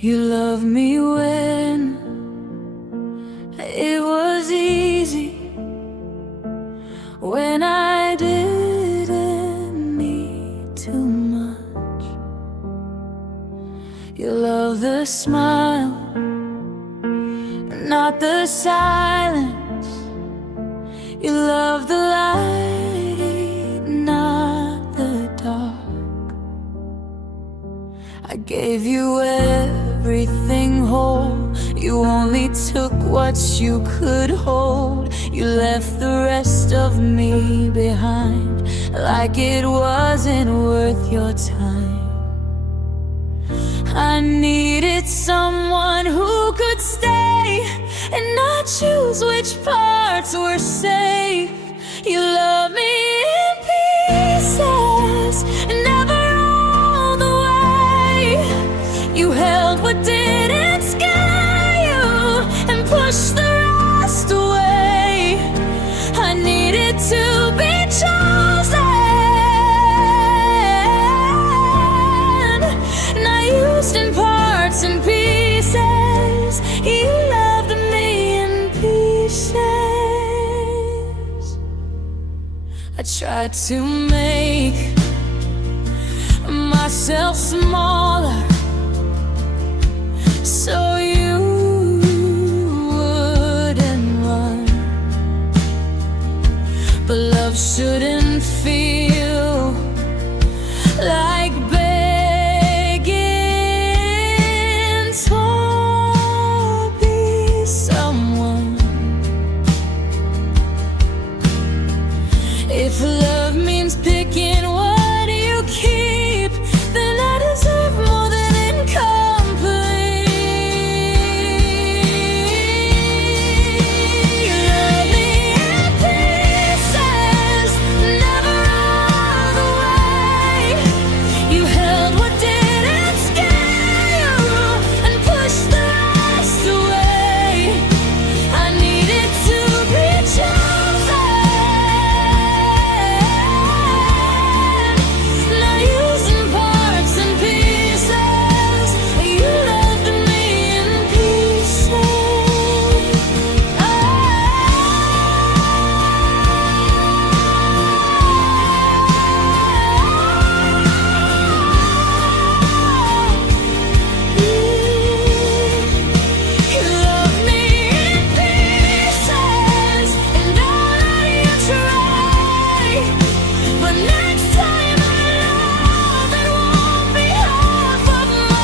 You loved me when it was easy, when I didn't need too much. You love the smile, not the silence. You love the light, not the dark. I gave you everything whole. You only took what you could hold. You left the rest of me behind, like it wasn't worth your time. I needed someone who could stay and not choose which parts were safe. You love me in pieces, never all the way. You held what didn't scare you and pushed the rest away. I needed to be chosen, not used in parts and pieces. You loved me in pieces. I tried to make myself smaller so you wouldn't run, but love shouldn't feel like begging to be someone. If love means picking what you keep, then I deserve more than incomplete. You love me in pieces, never all the way. You held what didn't scare you and pushed the rest away. I needed to be chosen, not using parts and pieces. You loved me in pieces. You loved me in pieces, and I'll let you try. But next time I love, it won't be half of my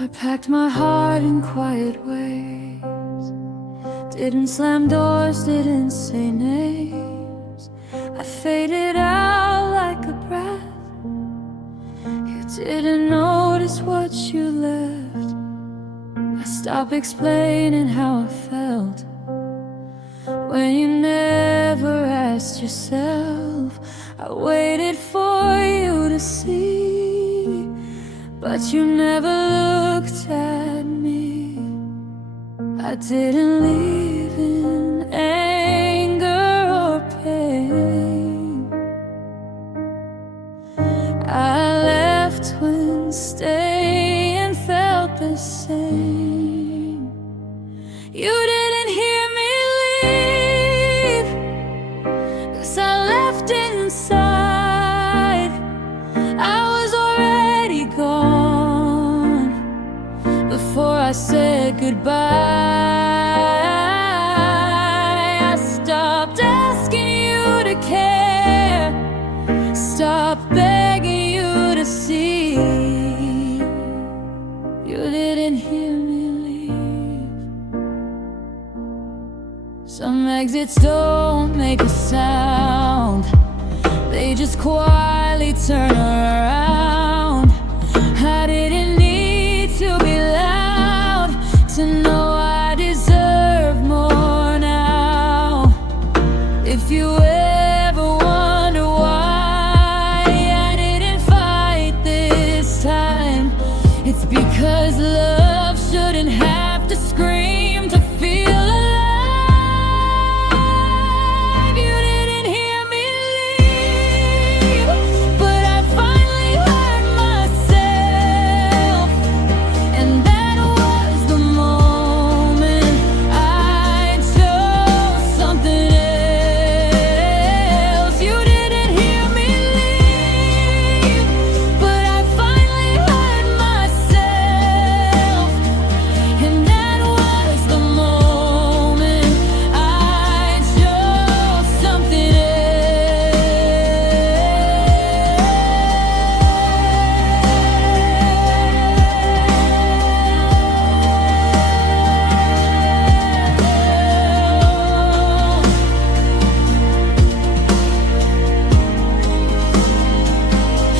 I packed my heart in quiet ways, didn't slam doors, didn't say names. I faded out like a breath. You didn't notice what you left. I stopped explaining how I felt when you never asked yourself. I waited for you to see, but you never looked at me. I didn't leave in anger or pain. I left when staying felt the same. You didn't hear me leave, 'cause I left inside. I was already gone before I said goodbye. I stopped asking you to care, stopped begging you to see. You didn't hear me leave. Some exits don't make a sound. They just quietly turn around. I didn't need to be loud to know I deserve more now. If you ever wonder why I didn't fight this time, it's because love shouldn't have to scream to feel alive. You didn't hear me leave, but I finally heard myself, and that was the moment I chose something else. You didn't hear me leave, but I finally heard myself, and that was the moment I chose something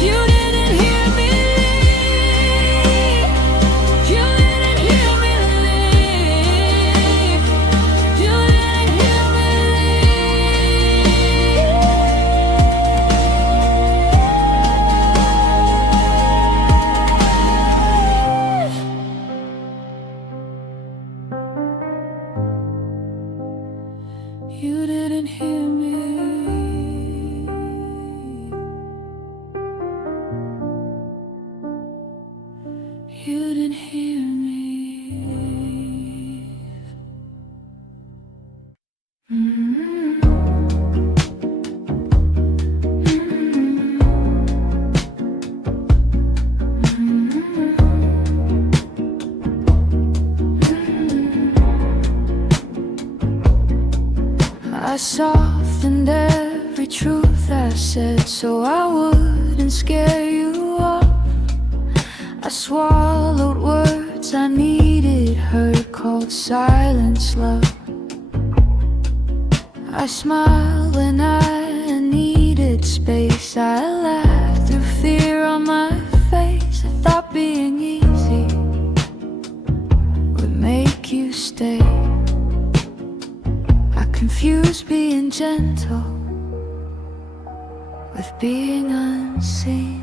You didn't hear me leave. You didn't hear me leave. You didn't hear me leave. You didn't hear me. You didn't hear me. I softened every truth I said so I wouldn't scare you off. I swallowed words I needed heard, called silence love. I smiled when I needed space. I laughed through fear on my face. I thought being easy would make you stay. I confused being gentle with being unseen.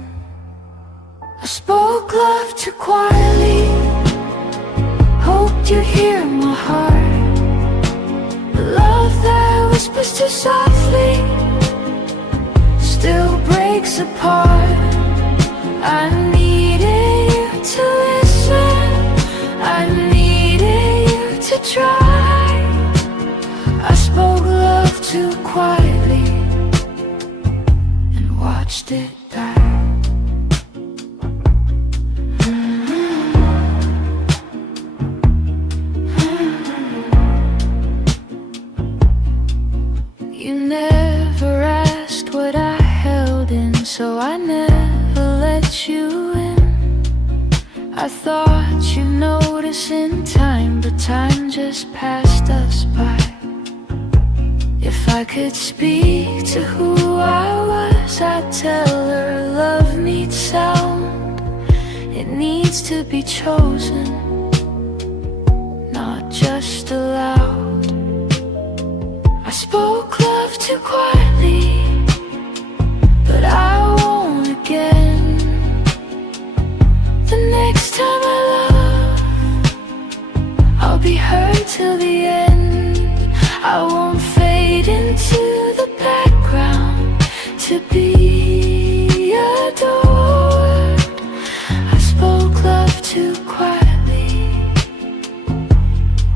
I spoke love too quietly, hoped you'd hear my heart. The love that whispers too softly still breaks apart. I needed you to listen, I needed you to try. I spoke love too quietly and watched it die. You never asked what I held in, so I never let you in. I thought you'd notice in time, but time just passed us by. If I could speak to who I was, I'd tell her love needs sound. It needs to be chosen, not just allowed. I spoke love too quietly, but I won't again. The next time I love, I'll be heard till the end. I won't fade into the background to be adored. I spoke love too quietly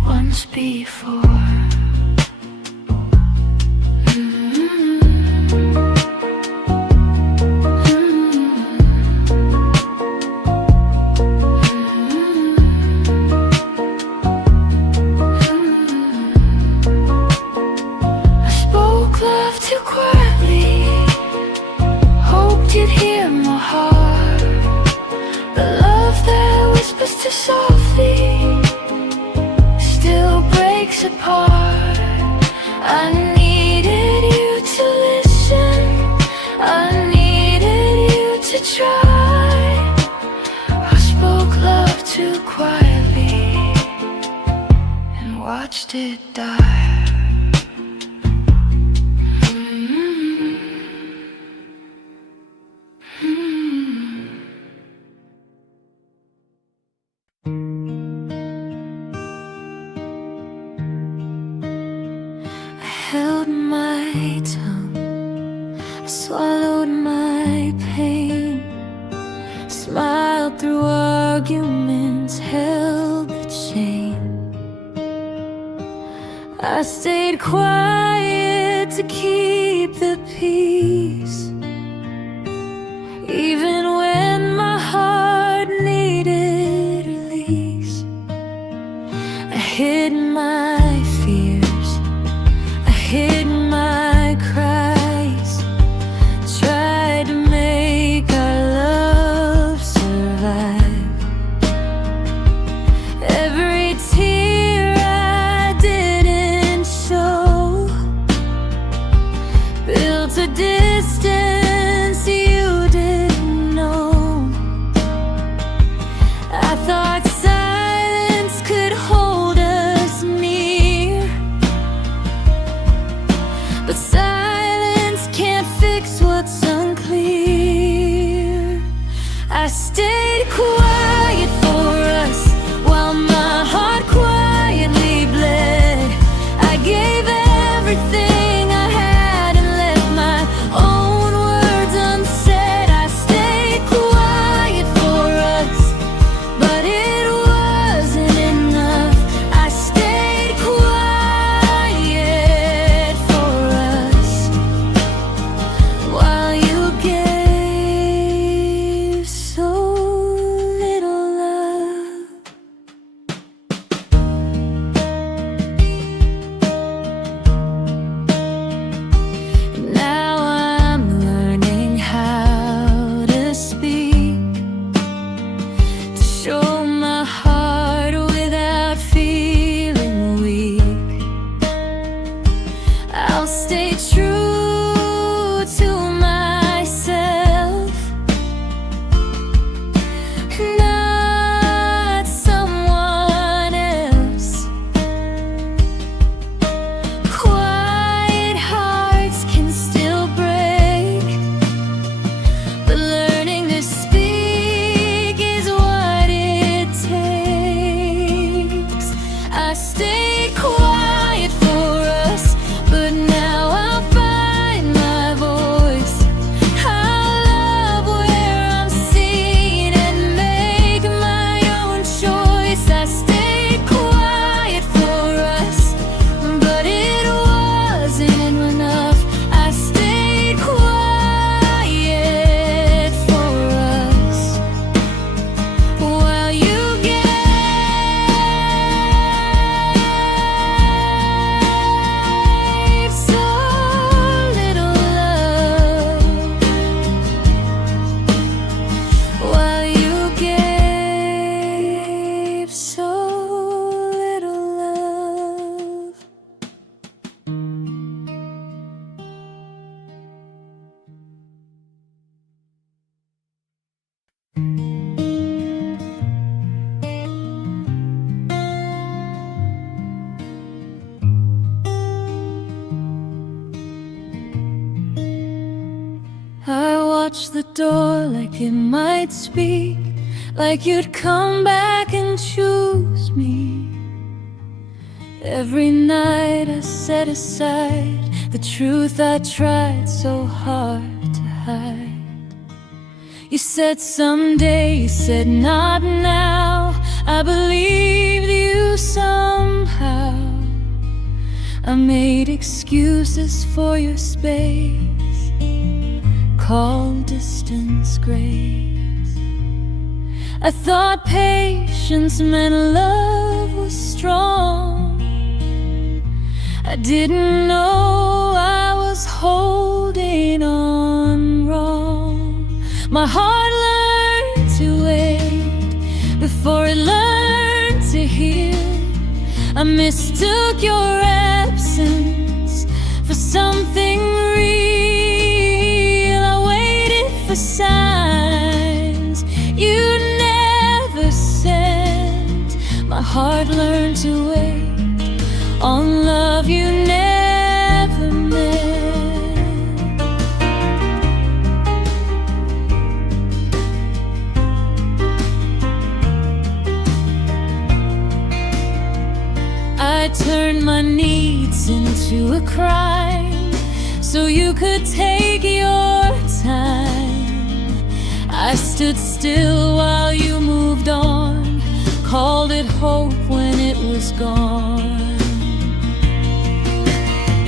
once before. Too softly still breaks apart. I needed you watched it die. I held my tongue, I swallowed my pain, smiled through arguments, held the chain. I stayed quiet to keep the peace, even when my heart needed release. I hid my fears, I hid my cries, tried to make our love survive. Every tear I didn't show built a distance you didn't know. I thought silence could hold us near, but silence can't fix what's unclear. I stayed quiet for us while my heart quietly bled. I gave everything I had and left my own words unsaid. I stayed quiet for us, but it wasn't enough. I stayed quiet for us while you gave so little love. Now I'm learning how to speak, to show my heart without feeling weak. I'll stay true to myself, not someone else. Quiet hearts can still break, but learning to speak is what it takes. I stayed quiet for us, but now I'll find my voice. I'll love where I'm seen and make my own choice. I stayed quiet for us, but it wasn't enough. I stayed quiet for us while you gave so little love. While you gave so little love. I watched the door like it might speak, like you'd come back and choose me. Every night I set aside the truth I tried so hard to hide. You said someday, you said not now. I believed you somehow. I made excuses for your space, called distance grace. I thought patience meant love was strong. I didn't know I was holding on wrong. My heart learned to wait before it learned to hear. I mistook your absence for something real. I waited for signs you never sent. My heart learned to wait to a crime so you could take your time. I stood still while you moved on, called it hope when it was gone.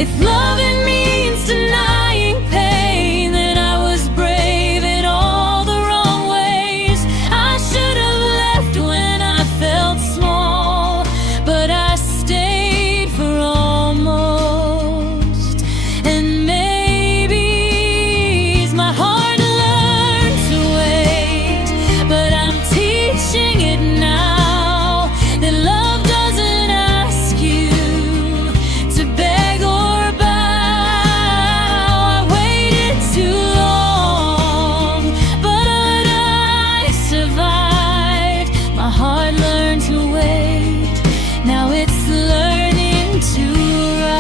If loving means denying pain, then I was brave in all the wrong ways. I should have left when I felt small, but I stayed for almost. And maybe my heart learned to wait, but I'm teaching it now that love doesn't ask you to beg or bow. I waited too long, but I survived. My heart learned to wait, now it's learning to rise.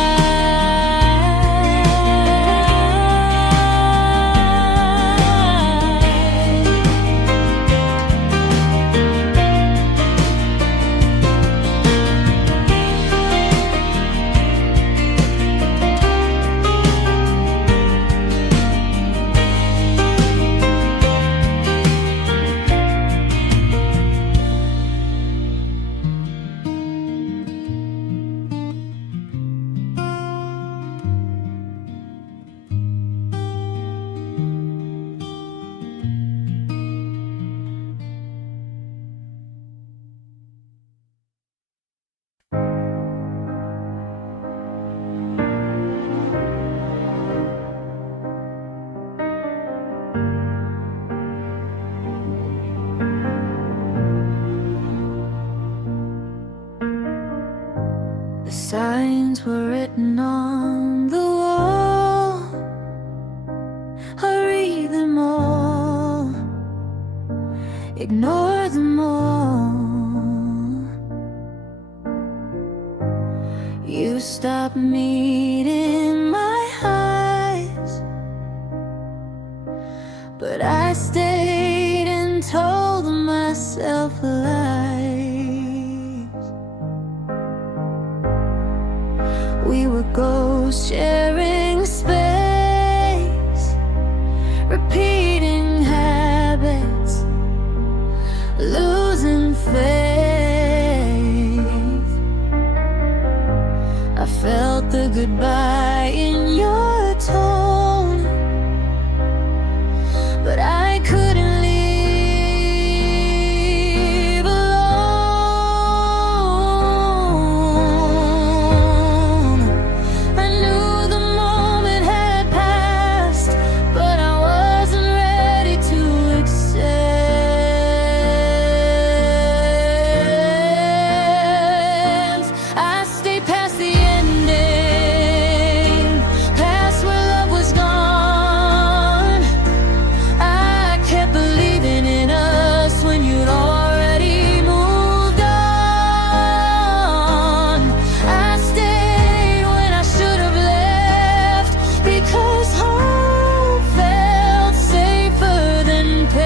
The signs were written on the wall. I read them all, ignore them all. You stopped meeting my eyes, but I stayed and told myself lies. We were ghosts sharing space, repeating habits, losing faith. I felt the goodbye in your tone, but I couldn't leave alone. I knew the moment had passed, but I wasn't ready to accept. I stayed past the ending, past where love was gone. I kept believing in us when you'd already moved on. I stayed when I should have left, because hope felt safer than pain.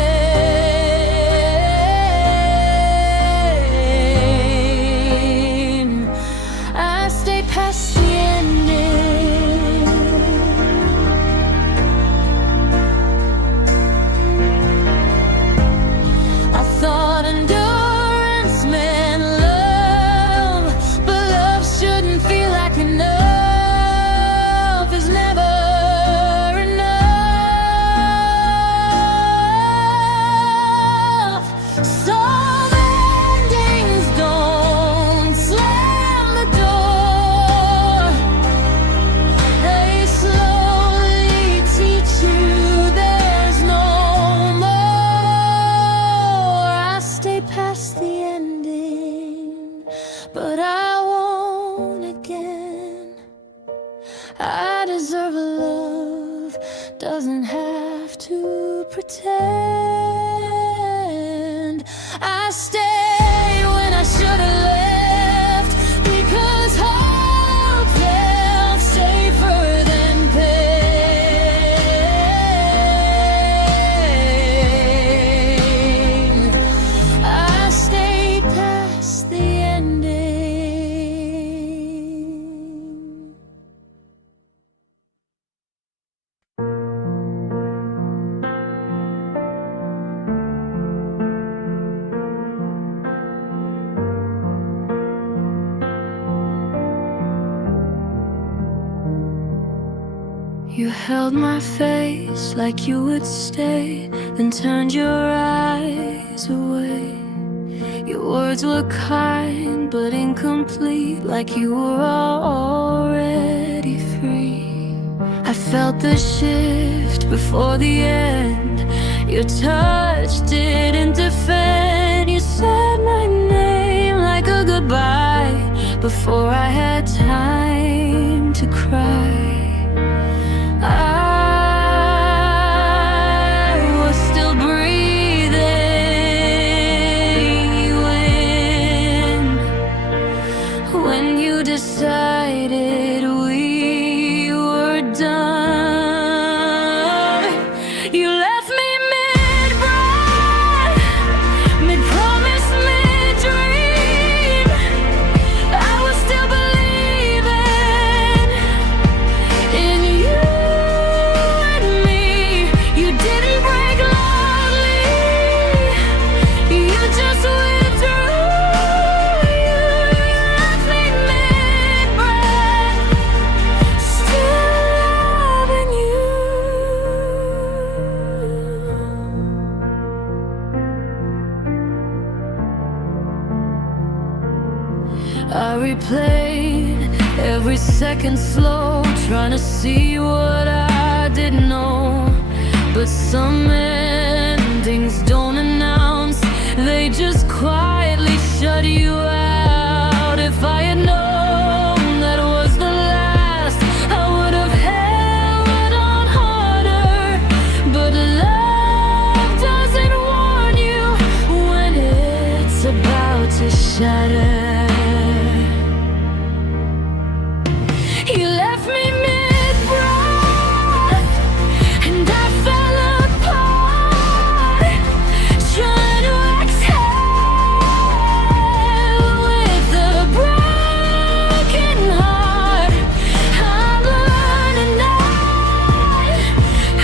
I stayed past the ending. I thought endurance meant love, but love shouldn't feel like enough is never enough. Some endings don't slam the door, they slowly teach you there's no more. I stay past the ending, but I won't again. I deserve a love, doesn't have to pretend. I stayed when I should have left, because hope felt safer than pain. I stayed past the ending. You held my face like you would stay, then turned your eyes away. Your words were kind but incomplete, like you were already free. I felt the shift before the end. Your touch didn't defend. You said my name like a goodbye before I had time to cry. I was still breathing when you decided we were done. You left me mid-breath, mid-promise, mid-dream. I was still believing in you and me. You didn't break loudly, you just withdrew. You left me mid-breath, still loving you. I replayed every second slow, trying to see what I didn't know. But some endings don't announce, they just quietly shut you out. If I had known that was the last, I would have held on harder. But love doesn't warn you when it's about to shatter. You left me mid-breath, and I fell apart, trying to exhale with a broken heart. I'm learning now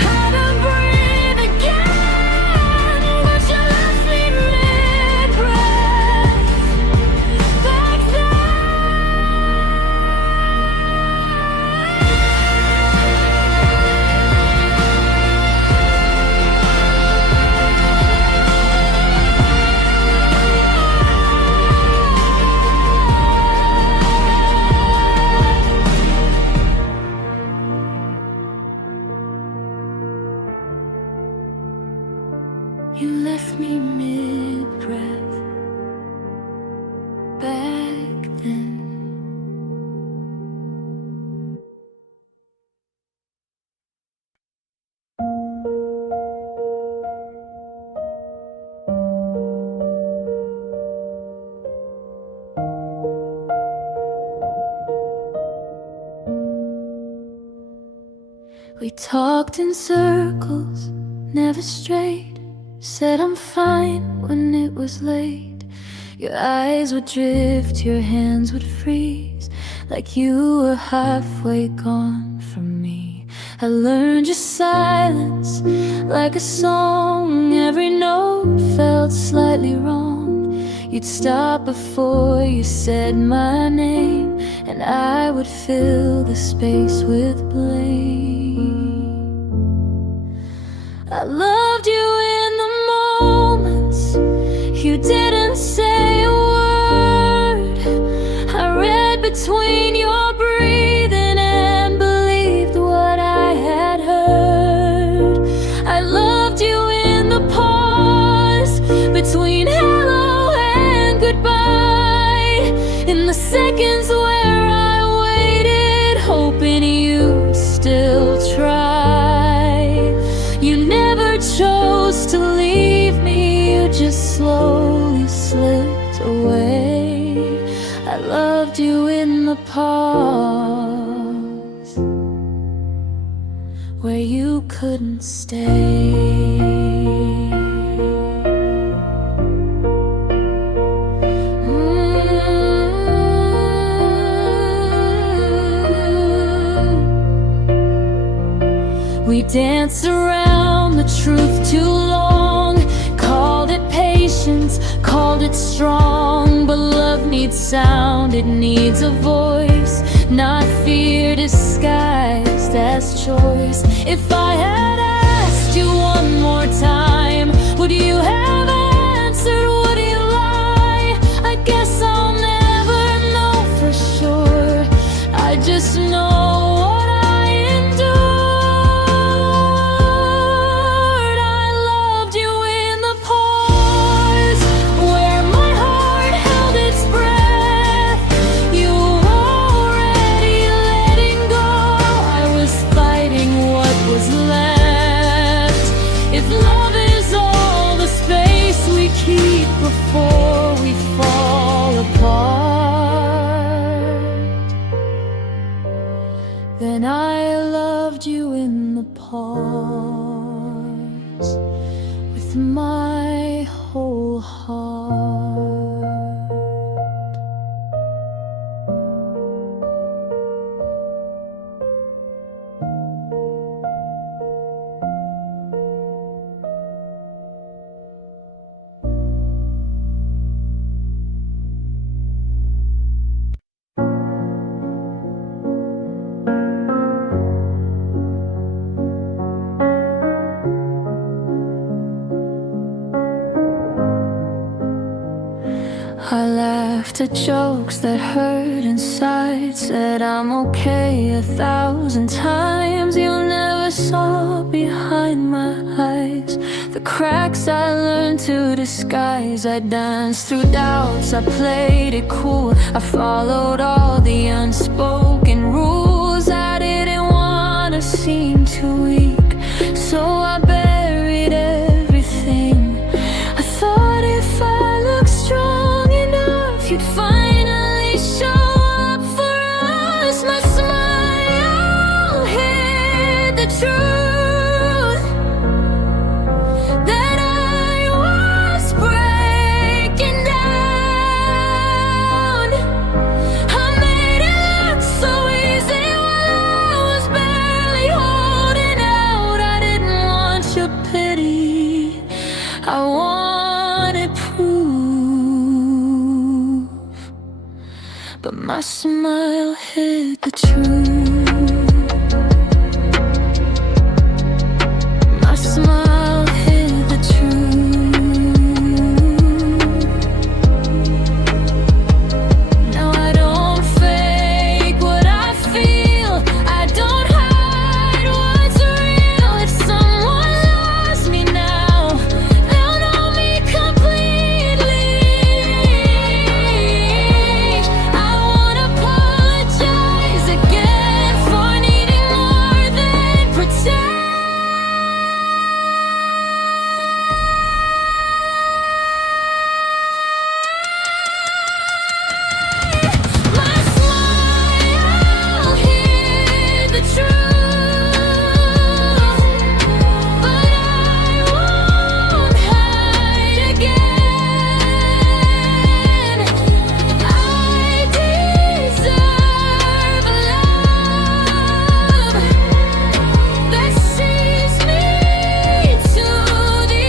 how to breathe again, but you left me mid-breath back then. You left me mid-breath back then. We talked in circles, never straight. Said I'm fine when it was late. Your eyes would drift, your hands would freeze, like you were halfway gone from me. I learned your silence like a song. Every note felt slightly wrong. You'd stop before you said my name, and I would fill the space with blame. I loved you in the moments you didn't say a word. I read between your breathing and believed what I had heard. I loved you in the pause between hello and goodbye, in the seconds where I waited, hoping you'd still try. You never chose to leave me, you just slowly slipped away. I loved you in the pause where you couldn't stay. We danced around the truth too long, called it patience, called it strong. But love needs sound, it needs a voice not fear disguised as choice. If I had asked you one more time, would you have answered, would you lie? I guess I'll never know for sure. I just know what I endured. I loved you in the pause where my heart held its breath. You were already letting go. I was fighting what was left. If love is all the space we keep before we fall apart, then I loved you in the pause with my whole heart. I laughed at jokes that hurt inside, said I'm okay 1,000 times. You never saw behind my eyes the cracks I learned to disguise. I danced through doubts, I played it cool, I followed all the unspoken rules. I didn't want to seem too weak, so I buried everything. I thought if I looked strong enough, you'd finally show up for us. My smile hid the truth that I was breaking down. I made it look so easy while I was barely holding out. I didn't want your pity, I wanted proof, but my smile hid the truth. My smile hid the truth. Now I don't fake what I feel, I don't hide what's real. If someone loves me now, they'll know me completely. I won't apologize again for needing more than pretend. My smile hid the truth, but I won't hide again. I deserve a love that sees me to the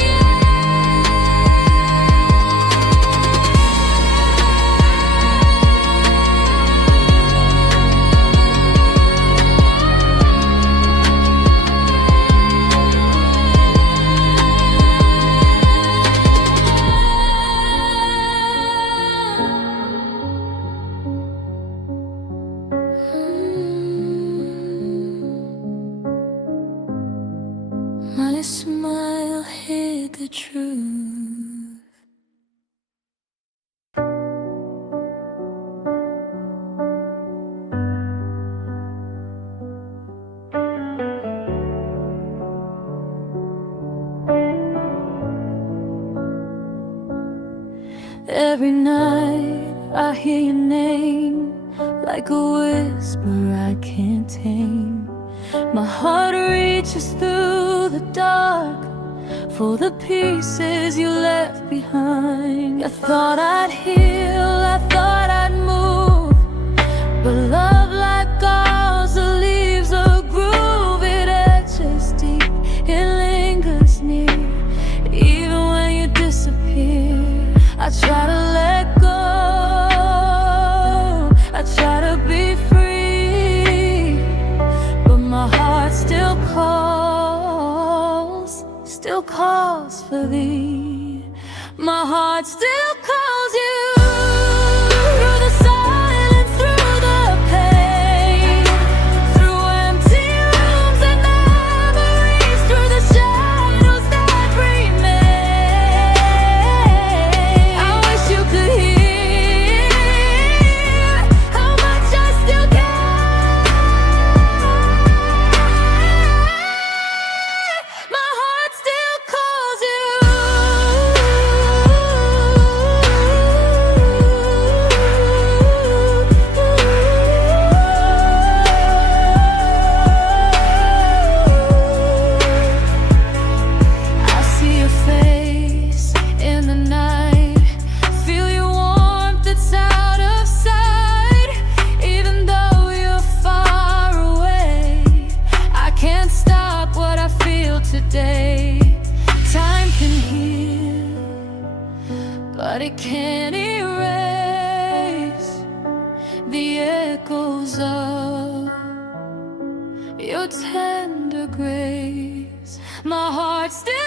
My smile hid the truth. Every night I hear your name like a whisper I can't tame. My heart reaches through the dark for the pieces you left behind. I thought I'd heal, I thought I'd move, but love like ours, the leaves a groove. It etches deep, it lingers near, even when you disappear. I try to let go, I try to be free, still calls for thee. My heart still calls you. Through the silence, through the pain, through empty rooms and memories, through the shadows that remain. I wish you could hear how much I still care. My heart still calls you. I see your face in the night, feel your warmth that's out of sight. Even though you're far away, I can't stop what I feel today. Time can heal, but it can't erase the echoes of your tender grace. My heart still